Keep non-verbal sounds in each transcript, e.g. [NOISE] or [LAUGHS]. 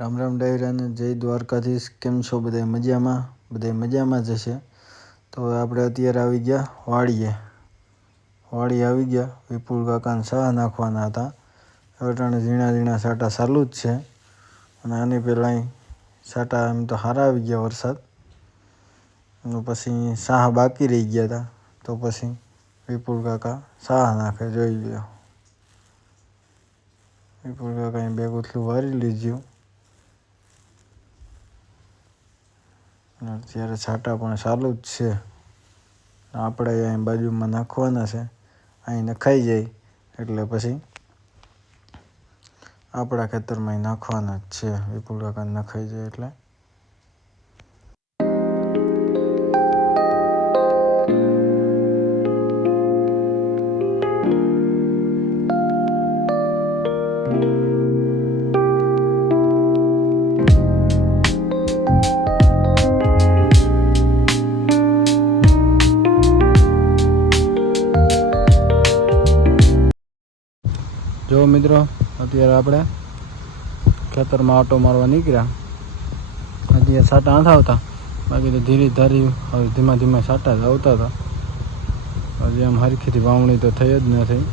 રામ રામ ડાયરાને જય દ્વારકાધીશ. કેમ છો બધા? મજામાં? બધા મજામાં જ હશે. તો આપણે અત્યારે આવી ગયા વાડીએ. વાડી આવી ગયા. વિપુલ કાકાને સાહ નાખવાના હતા. અટાણે ઝીણા ઝીણા સાટા ચાલુ જ છે. અને આની પહેલાં સાટા એમ તો હારા આવી ગયા વરસાદ. પછી સાહ બાકી રહી ગયા હતા. તો પછી વિપુલ કાકા સાહ નાખે, જોઈ લ્યો. વિપુલ કાકાએ બે ગુથલું વારી લીધું. અત્યારે છાંટા પણ ચાલુ જ છે. આપણે અહીં બાજુમાં નાખવાના છે. અહીં નખાઈ જાય એટલે પછી આપણા ખેતરમાં નાખવાના જ છે. વિપુલ કાકા નખાઈ જાય એટલે. જો મિત્રો, અત્યારે આપણે ખેતરમાં આટો મારવા નીકળ્યા. અત્યારે સાટા નથી આવતા. બાકી તો ધીરે ધારી હવે ધીમા ધીમા સાટા જ આવતા હતા. હજી આમ હરખીથી વાવણી તો થઈ જ નથી.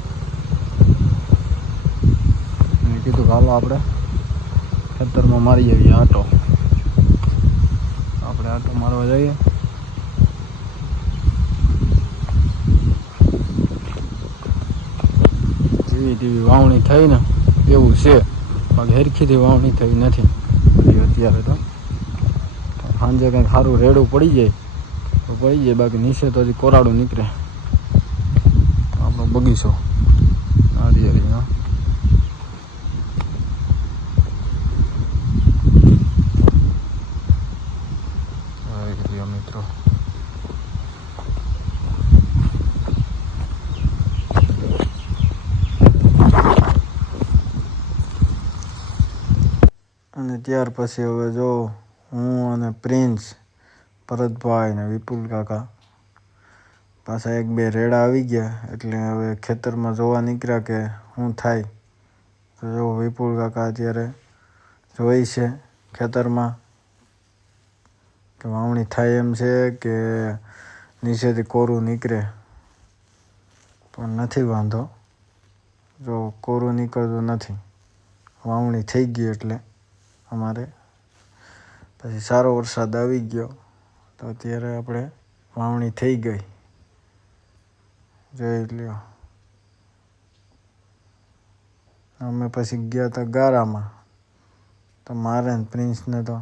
મેં કીધું હાલો આપણે ખેતરમાં મારી આવીએ આટો. આપણે આટો મારવા જઈએ. જેવી તેવી વાવણી થઈ ને એવું છે. બાકી હરખીથી વાવણી થઈ નથી. અત્યારે તો સાંજે કંઈક સારું રેડું પડી જાય તો પડી જાય, બાકી નીચે તો હજી કોરાડું નીકળે. આપણો બગીચો નારિયેળીનો આવી ગયો મિત્રો અને ત્યાર પછી હવે જો હું અને પ્રિન્સ ભરતભાઈ ને વિપુલ કાકા પાછા એક બે રેડા આવી ગયા એટલે હવે ખેતરમાં જોવા નીકળ્યા કે શું થાય. તો જો વિપુલ કાકા અત્યારે જોઈ છે ખેતરમાં કે વાવણી થાય એમ છે કે નીચેથી કોરું નીકળે. પણ નથી વાંધો. જો કોરું નીકળતું નથી. વાવણી થઈ ગઈ એટલે. અમારે. પછી સારો વરસાદ આવી ગયો, તો અત્યારે આપણે વાવણી થઈ ગઈ. જોઈ લ્યો. અમે પછી ગયા હતા ગારામાં. તો મારે ને પ્રિન્સને તો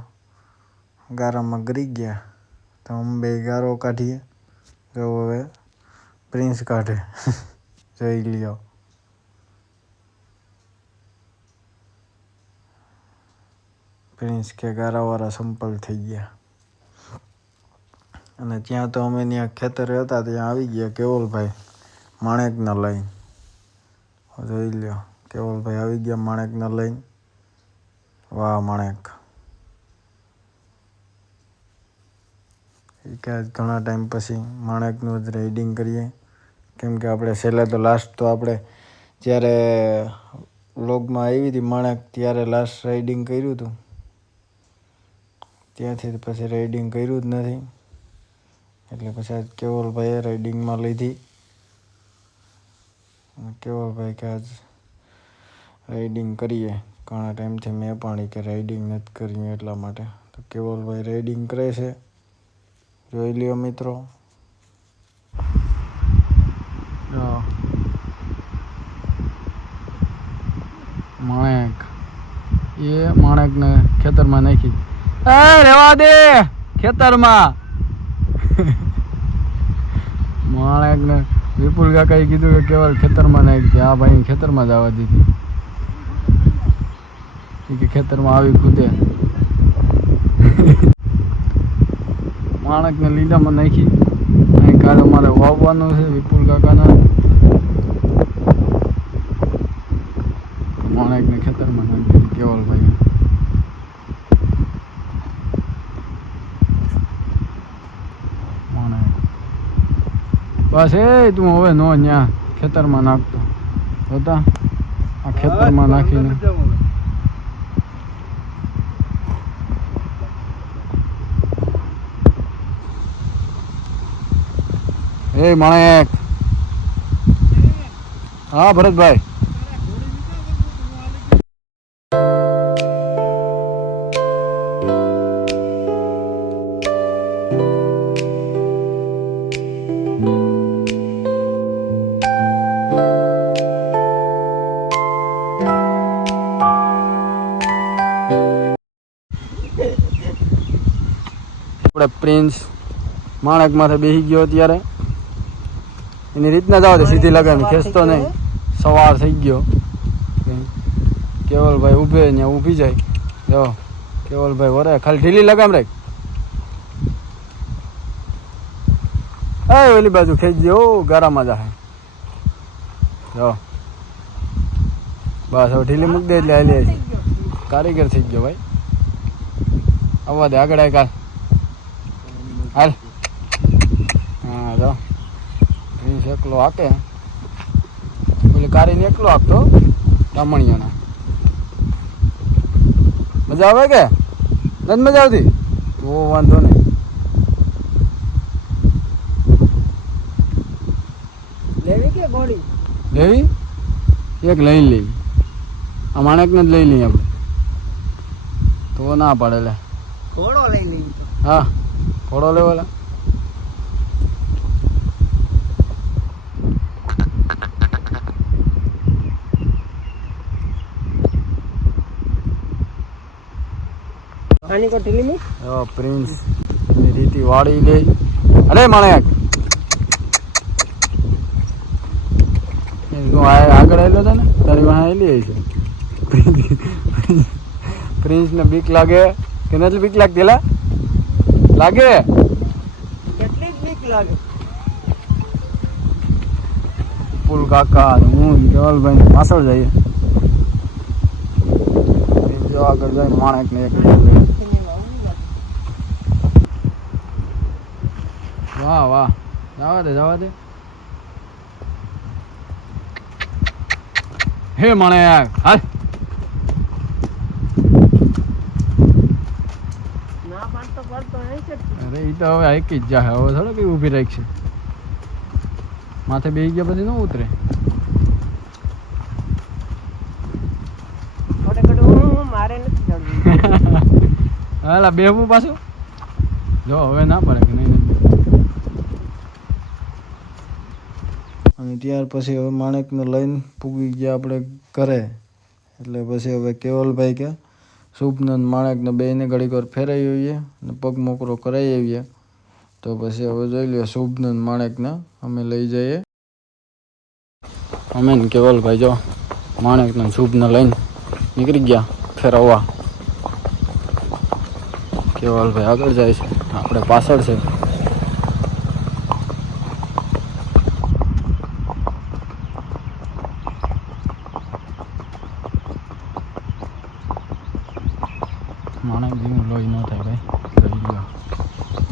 ગારામાં ગરી ગયા. તો અમે બે ગારો કાઢીએ. જો હવે પ્રિન્સ કાઢે. [LAUGHS] જોઈ લ્યો. પ્રિન્સ કે ગારાવાળા સંપલ થઈ ગયા. અને ત્યાં તો અમે ત્યાં ખેતર હતા, ત્યાં આવી ગયા કેવલભાઈ માણેકના લઈને. જોઈ લ્યો, કેવલભાઈ આવી ગયા માણેકના લઈને. વાહ માણેક. એ કે ઘણા ટાઈમ પછી માણેકનું જ રાઇડિંગ કરીએ. કેમ કે આપણે છેલ્લે તો લાસ્ટ તો આપણે જ્યારે વ્લોગમાં આવી હતી માણેક, ત્યારે લાસ્ટ રાઇડિંગ કર્યું હતું. ત્યાંથી પછી રાઇડિંગ કર્યું જ નથી. એટલે પછી આજ કેવલભાઈએ રાઇડિંગમાં લીધી. કેવલભાઈ કે આજ રાઇડિંગ કરીએ. ઘણા ટાઈમથી મેં પણ કે રાઇડિંગ નથી કરી એટલા માટે. તો કેવલભાઈ રાઇડિંગ કરે છે. જોઈ લ્યો મિત્રો. માણેક. એ માણેકને ખેતરમાં નાખી. એ, રેવા દે, ખેતરમાં. [LAUGHS] માણેકને વિપુલ કાકાએ કીધું કે કેવલ ખેતરમાં નાખી છે. આ ભાઈ, ખેતરમાં જ આવવા દીધી. કે ખેતરમાં આવી કૂદે [LAUGHS] માણકને લીલામાં નાખી. અહીં કાલે મારે વાવવાનું છે વિપુલ કાકાના. માણેકને ખેતરમાં નાખી. કેવલભાઈ માણેક બસ એ તું હવે નો ન્યા ખેતરમાં નાખતો. જોતા આ ખેતરમાં નાખીને. એ માણેક. હા ભરતભાઈ. પ્રિન્સ માણેક માથે બેસી ગયો અત્યારે. એની રીતના જાવ સીધી લગાવી ખેંચતો નહીં. સવાર થઈ ગયો. કેવલભાઈ ઊભે ને ઊભી જાય. જો, કેવલભાઈ વરે, ખાલી ઢીલી લગામ રાખ. હા ઓલી બાજુ ખેંચજો ગારામાં જાહે. જો. બસ, હવે ઢીલી મૂકી દે એટલે હાલી કારીગર થઈ ગયો ભાઈ. આવવા દે આગળ કાલ હાલ. હા જો. પ્રિન્સ એકલો આપે પેલી કારીને એકલો આપતો બ્રાહ્મણીઓના. મજા આવે કે? નથી મજા આવતી? ઓ વાંધો નહીં. લેવી કે ગોળી? લેવી? એક લઈ લઈ આ માણેકને જ લઈ લઈએ આપણે. તો ના પાડે લે. ઘોડો લઈ લઈ હા. ઘોડો લેવાલા આની કો ઢીલી મી જો પ્રિન્સ. ની રીતિ વાળી લે. અરે માણેક. હું આગળ આવેલો હતો ને તારી વાહ આવેલી છે. પ્રિન્સ ને બીક લાગે કે નથી બીક લાગતી લા? લાગે? કેટલી જ બીક લાગે. પુલ કાકા ને હું ને કેવલભાઈ ને પાછળ જઈએ. પ્રિન્સ જો આગળ જાય માણેક ને એક વાહ વાહ. જવા દે જવા દે. હે માણેક હાલ ના પાડતો પડતો નહીં છે અરે એ તો હવે આઈકી જ જાય હવે થોડો કઈ ઊભી રાખશે. માથે બેસી ગયા પછી ન ઉતરે. [LAUGHS] હાલા બેહવું પાછું? જો હવે ના પડે કે નહીં. અને ત્યાર પછી હવે માણેકને લઈને પૂગી ગયા આપણે ઘરે. એટલે પછી હવે કેવલભાઈ કે શુભને ને માણેકને બેને ઘડીક વાર ફેરાઈ આવીએ અને પગ મોકરો કરાવી આવીએ. તો પછી હવે જોઈ લઈએ શુભને ને માણેકને અમે લઈ જઈએ. અમે ને કેવલભાઈ જો માણેકને શુભને લઈને નીકળી ગયા ફેરવવા. કેવલભાઈ આગળ જાય છે, આપણે પાછળ છે માણસ જેવું લોહી ન થાય ભાઈ રહી ગયો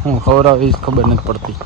હું ખવડાવીશ ખબર નથી પડતી.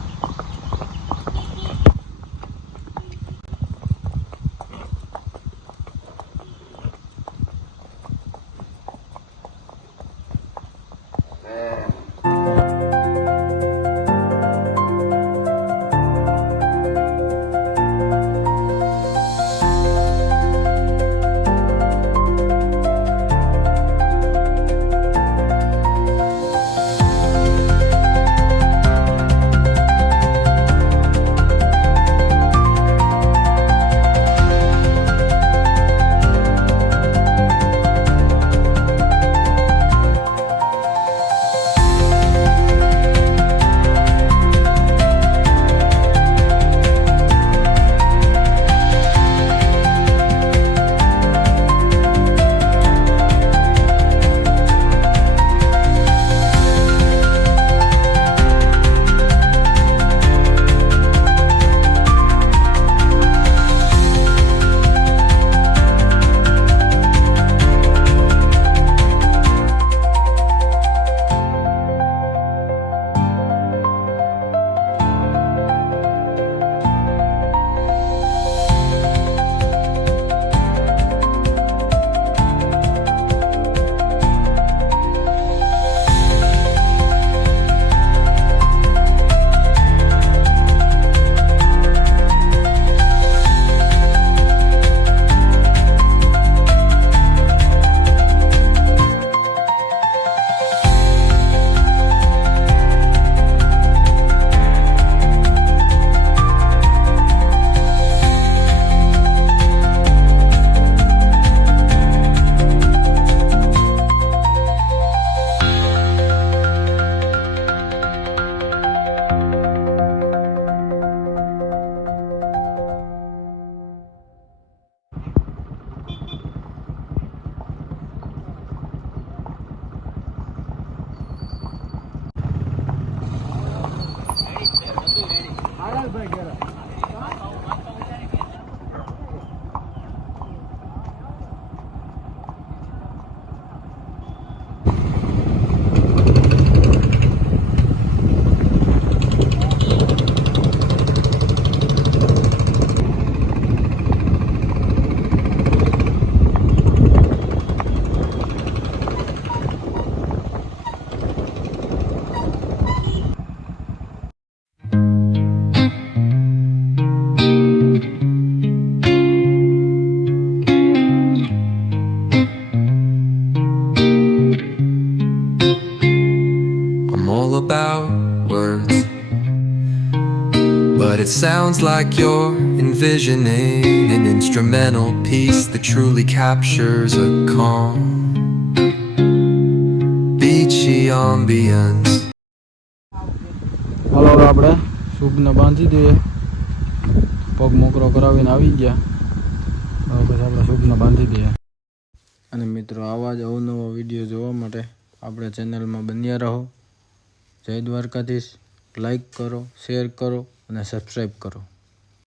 Like you're envisioning an instrumental piece that truly captures a calm, beachy ambience. હાલો આપણે શુભને બાંધી દઈએ. પગ મોકરો કરાવીને આવી ગયા. હવે પછી આપણે શુભને બાંધી દઈએ. અને મિત્રો આવા જ અવનવો વીડિયો જોવા માટે આપણે ચેનલમાં બન્યા રહો. જય દ્વારકાધીશ. લાઈક કરો શેર કરો અને સબસ્ક્રાઈબ કરો.